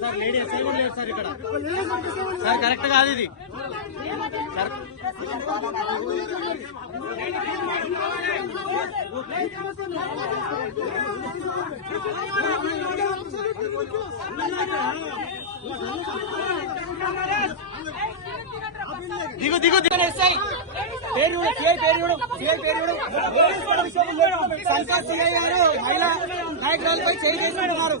Sir lady assignment లేదు sir ఇక్కడ sir correct కాదు ఇది సార్ దిగు దిగు దిగు ఎస్ఐ పేరు సిఐ పేరు సిఐ పేరు సంతోష్ సిఐ గారు మహిళా నాయకురాలపై చేయి చేసుకుంటున్నారు.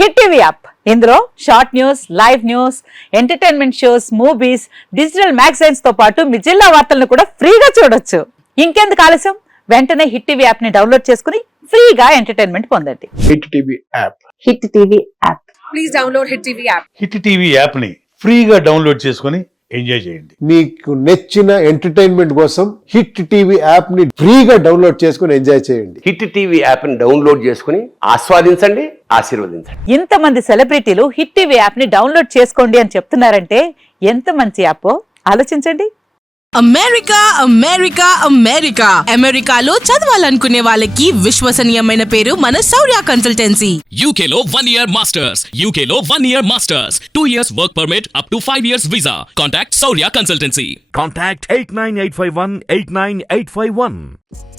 హిట్ టీవీ యాప్ ఇందులో short news, live news, entertainment shows, movies, digital magazines తో పాటు మీ జిల్లా వార్తలను కూడా ఫ్రీగా చూడొచ్చు. ఇంకెందుకు ఆలస్యం, వెంటనే హిట్ టీవీ యాప్ ని డౌన్లోడ్ చేసుకుని ఫ్రీగా ఎంటర్టైన్మెంట్ పొందండి. Hit TV app. Hit TV app. Please download hit TV app. Hit TV app ని ఫ్రీగా డౌన్లోడ్ చేసుకుని ఎంజాయ్ చేయండి. మీకు నచ్చిన ఎంటర్టైన్మెంట్ కోసం హిట్ టీవీ యాప్ ని ఫ్రీగా డౌన్లోడ్ చేసుకుని ఎంజాయ్ చేయండి. హిట్ టీవీ యాప్ ని డౌన్లోడ్ చేసుకుని ఆస్వాదించండి, ఆశీర్వదించండి. ఇంతమంది సెలబ్రిటీలు హిట్ టీవీ యాప్ ని డౌన్లోడ్ చేసుకోండి అని చెప్తున్నారంటే ఎంత మంచి యాప్ ఆలోచించండి. అమెరికా అమెరికా అమెరికా అమెరికాలో చదవాలనుకునే వాళ్ళకి విశ్వసనీయమైన పేరు మన శౌర్య కన్సల్టెన్సీ. UK లో 1 year masters, UK లో 1 year masters, 2 years work permit up to 5 years visa. Contact Shaurya Consultancy. Contact 89851 89851.